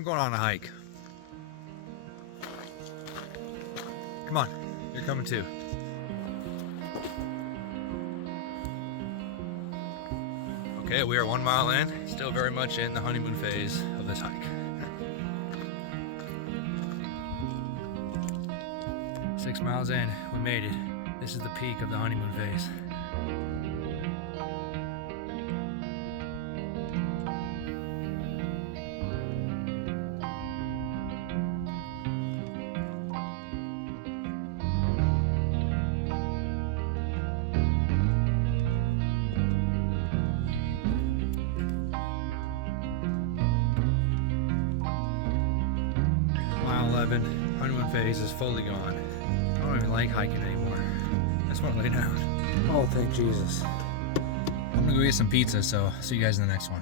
I'm going on a hike. Come on, you're coming too. Okay, we are 1 mile in, still very much in the honeymoon phase of this hike. 6 miles in, we made it. This is the peak of the honeymoon phase. Mile 11, honeymoon phase is fully gone. I don't even like hiking anymore. I just want to lay down. Oh, thank Jesus. I'm gonna go get some pizza, so see you guys in the next one.